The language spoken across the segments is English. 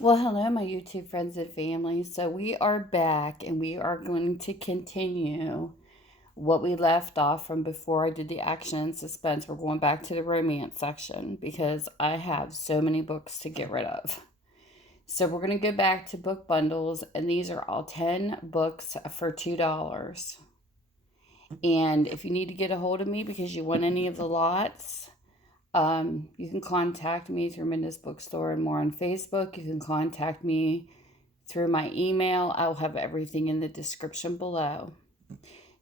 Well, hello, my YouTube friends and family. So, we are back and we are going to continue what we left off from before I did the action and suspense. We're going back to the romance section because I have so many books to get rid of. So, we're going to go back to book bundles, and these are all 10 books for $2. And if you need to get a hold of me because you want any of the lots, you can contact me through Minda's Bookstore and more on Facebook. You can contact me through my email. I'll have everything in the description below.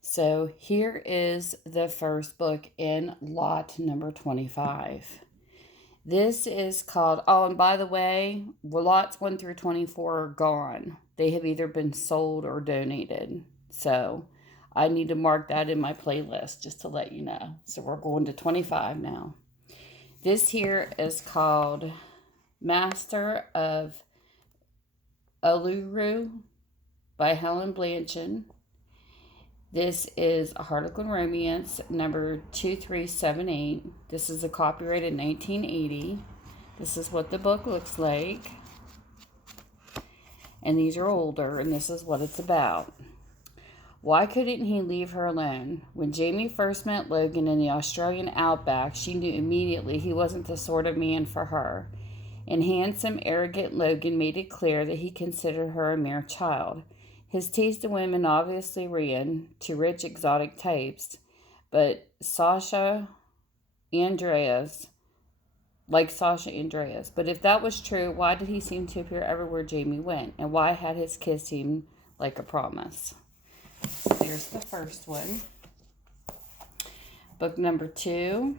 So here is the first book in lot number 25. This is called, oh, and by the way, lots 1 through 24 are gone. They have either been sold or donated. So I need to mark that in my playlist just to let you know. So we're going to 25 now. This here is called Master of Uluru by Helen Bianchin. This is a Harlequin Romance number 2378. This is a copyrighted 1980. This is what the book looks like. And these are older, and this is what it's about. Why couldn't he leave her alone? When Jamie first met Logan in the Australian outback, she knew immediately he wasn't the sort of man for her. And handsome, arrogant Logan made it clear that he considered her a mere child. His taste in women obviously ran to rich, exotic types, but Sasha Andreas, like Sasha Andreas. But if that was true, why did he seem to appear everywhere Jamie went? And why had his kiss seem like a promise? There's the first one. Book number 2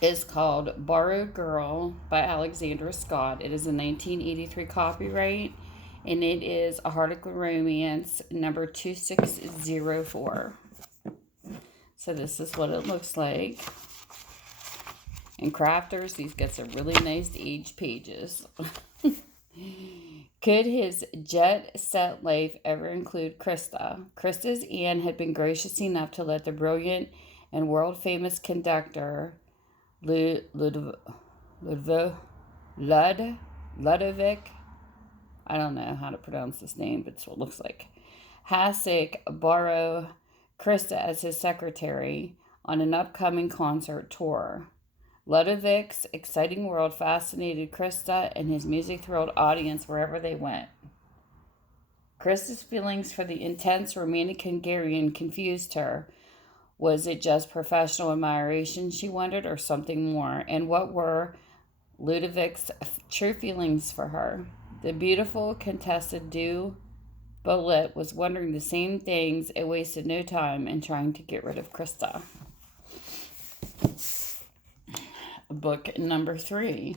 is called Barrio Girl by Alexandra Scott. It is a 1983 copyright, and it is a Harlequin Romance number 2604. So this is what it looks like. And crafters, these get some really nice aged pages. Could his jet-set life ever include Krista? Krista's aunt had been gracious enough to let the brilliant and world-famous conductor Ludovic, I don't know how to pronounce this name, but it's what it looks like, Hasek borrow Krista as his secretary on an upcoming concert tour. Ludovic's exciting world fascinated Krista, and his music thrilled audience wherever they went. Krista's feelings for the intense romantic Hungarian confused her. Was it just professional admiration, she wondered, or something more? And what were Ludovic's true feelings for her? The beautiful contested Du Bolet was wondering the same things and wasted no time in trying to get rid of Krista. Book number 3.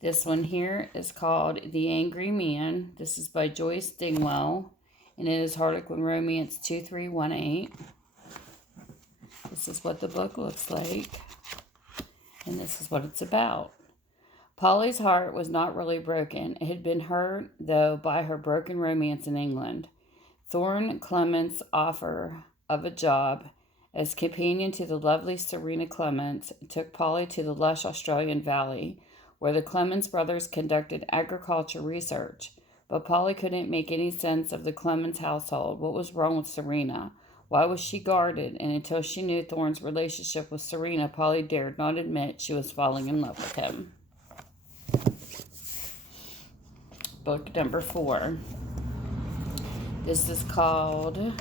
This one here is called The Angry Man. This is by Joyce Dingwell, and it is Harlequin Romance 2318. This is what the book looks like, and this is what it's about. Polly's heart was not really broken. It had been hurt, though, by her broken romance in England. Thorne Clement's offer of a job as companion to the lovely Serena Clements took Polly to the lush Australian valley, where the Clements brothers conducted agriculture research. But Polly couldn't make any sense of the Clements household. What was wrong with Serena? Why was she guarded? And until she knew Thorne's relationship with Serena, Polly dared not admit she was falling in love with him. Book number 4. This is called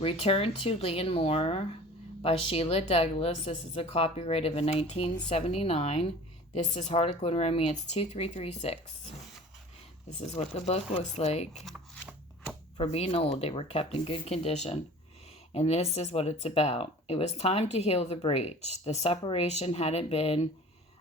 Return to Lanmore by Sheila Douglas. This is a copyright of a 1979. This is Harlequin Romance 2336. This is what the book looks like. For being old, they were kept in good condition. And this is what it's about. It was time to heal the breach. The separation hadn't been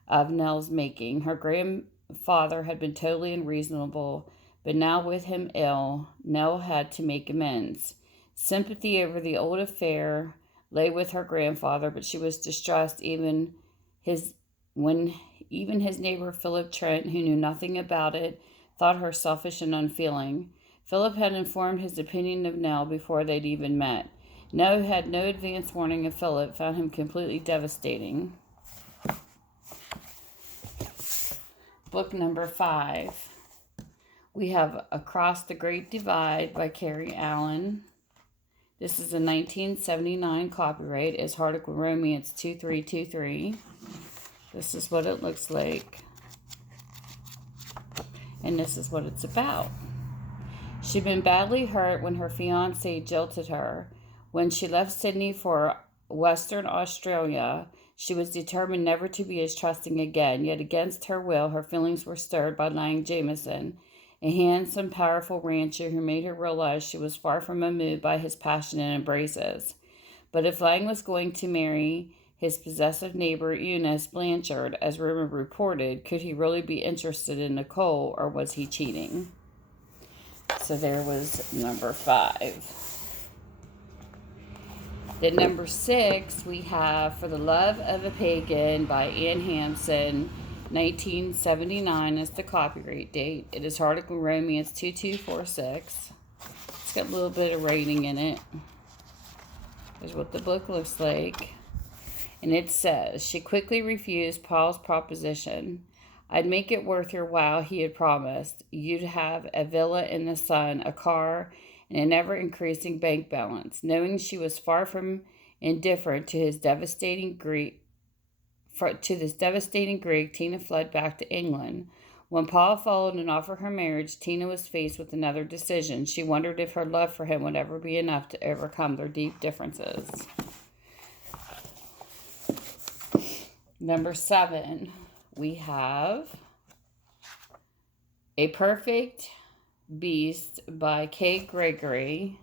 of Nell's making. Her grandfather had been totally unreasonable, but now with him ill, Nell had to make amends. Sympathy over the old affair lay with her grandfather, but she was distressed even his neighbor Philip Trent, who knew nothing about it, thought her selfish and unfeeling. Philip had informed his opinion of Nell before they'd even met. Nell had no advance warning of Philip, found him completely devastating. book number 5. We have Across the Great Divide by Kerry Allyne. This is a 1979 copyright. It's Harlequin Romance 2323. This is what it looks like. And this is what it's about. She'd been badly hurt when her fiancé jilted her. When she left Sydney for Western Australia, she was determined never to be as trusting again. Yet against her will, her feelings were stirred by Lang Jameson, a handsome, powerful rancher who made her realize she was far from unmoved by his passionate embraces. But if Lang was going to marry his possessive neighbor Eunice Blanchard, as rumor reported, could he really be interested in Nicole, or was he cheating? So there was number 5. Then number 6, we have For the Love of a Pagan by Anne Hampson, 1979 is the copyright date. It is Harlequin Romance 2246. It's got a little bit of writing in it. Here's what the book looks like. And it says, she quickly refused Paul's proposition. I'd make it worth your while, he had promised. You'd have a villa in the sun, a car, and an ever-increasing bank balance. Knowing she was far from indifferent to this devastating grief, Tina fled back to England. When Paul followed and offered her marriage, Tina was faced with another decision. She wondered if her love for him would ever be enough to overcome their deep differences. Number 7, we have A Perfect Beast by K. Gregory.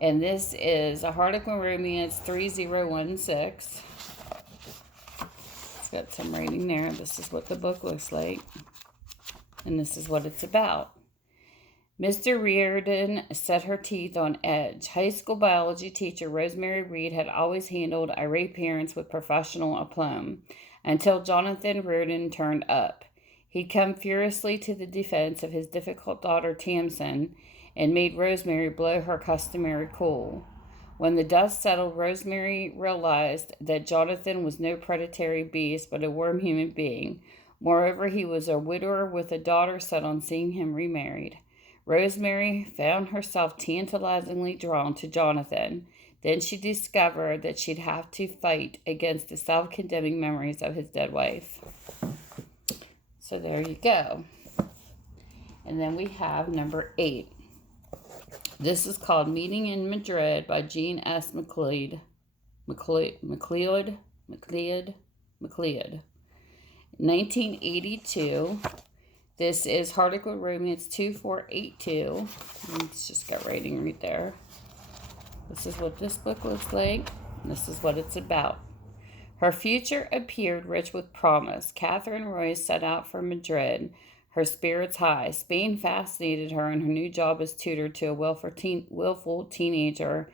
And this is a Harlequin Romance 3016. It's got some writing there. This is what the book looks like. And this is what it's about. Mr. Reardon set her teeth on edge. High school biology teacher Rosemary Reed had always handled irate parents with professional aplomb, until Jonathan Reardon turned up. He'd come furiously to the defense of his difficult daughter Hampson and made Rosemary blow her customary cool. When the dust settled, Rosemary realized that Jonathan was no predatory beast, but a warm human being. Moreover, he was a widower with a daughter set on seeing him remarried. Rosemary found herself tantalizingly drawn to Jonathan. Then she discovered that she'd have to fight against the self-condemning memories of his dead wife. So there you go. And then we have number 8. This is called Meeting in Madrid by Jean S. MacLeod. 1982. This is Harlequin Romance 2482. It's just got writing right there. This is what this book looks like. And this is what it's about. Her future appeared rich with promise. Catherine Royce set out for Madrid, her spirits high. Spain fascinated her, and her new job as tutor to a willful teenager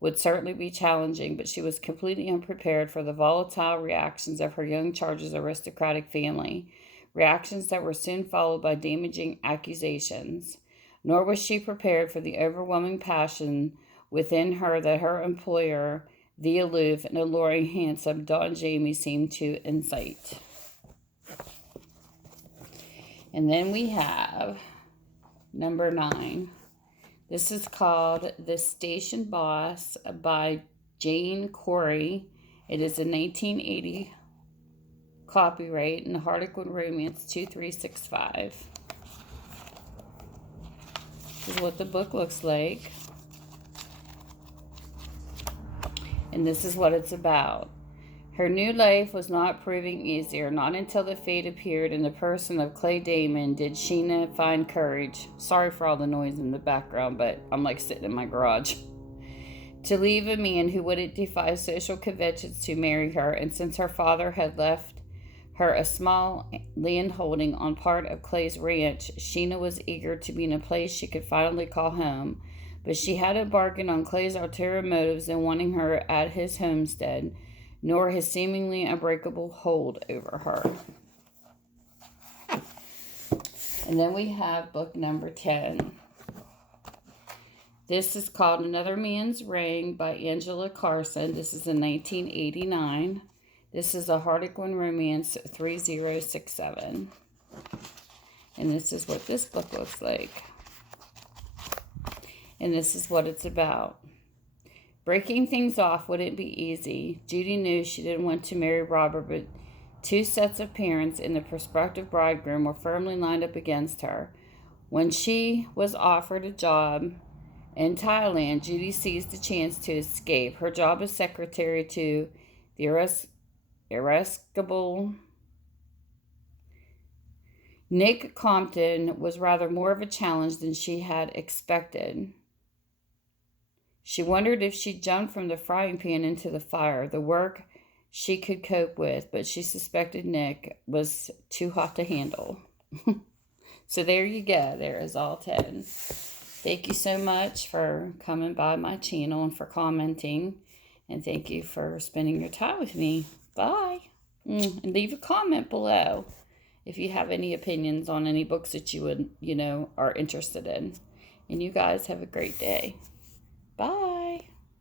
would certainly be challenging, but she was completely unprepared for the volatile reactions of her young charge's aristocratic family. Reactions that were soon followed by damaging accusations. Nor was she prepared for the overwhelming passion within her that her employer, the aloof and alluring handsome Don Jamie, seemed to incite. And then we have number 9. This is called The Station Boss by Jane Corrie. It is a 1980 copyright in Harlequin Romance 2365. This is what the book looks like. And this is what it's about. Her new life was not proving easier. Not until the fate appeared in the person of Clay Damon did Sheila find courage. Sorry for all the noise in the background, but I'm like sitting in my garage. To leave a man who wouldn't defy social conventions to marry her, and since her father had left her a small land holding on part of Clay's ranch, Sheila was eager to be in a place she could finally call home. But she had a bargain on Clay's ulterior motives in wanting her at his homestead, nor his seemingly unbreakable hold over her. And then we have book number 10. This is called Another Man's Ring by Angela Carson. This is in 1989. This is a Harlequin Romance 3067. And this is what this book looks like. And this is what it's about. Breaking things off wouldn't be easy. Judy knew she didn't want to marry Robert, but two sets of parents and the prospective bridegroom were firmly lined up against her. When she was offered a job in Thailand, Judy seized the chance to escape. Her job as secretary to the irascible Nick Compton was rather more of a challenge than she had expected. She wondered if she jumped from the frying pan into the fire. The work she could cope with, but she suspected Nick was too hot to handle. So there you go. There is all 10. Thank you so much for coming by my channel and for commenting. And thank you for spending your time with me. Bye. And leave a comment below if you have any opinions on any books that you would, are interested in. And you guys have a great day. Bye.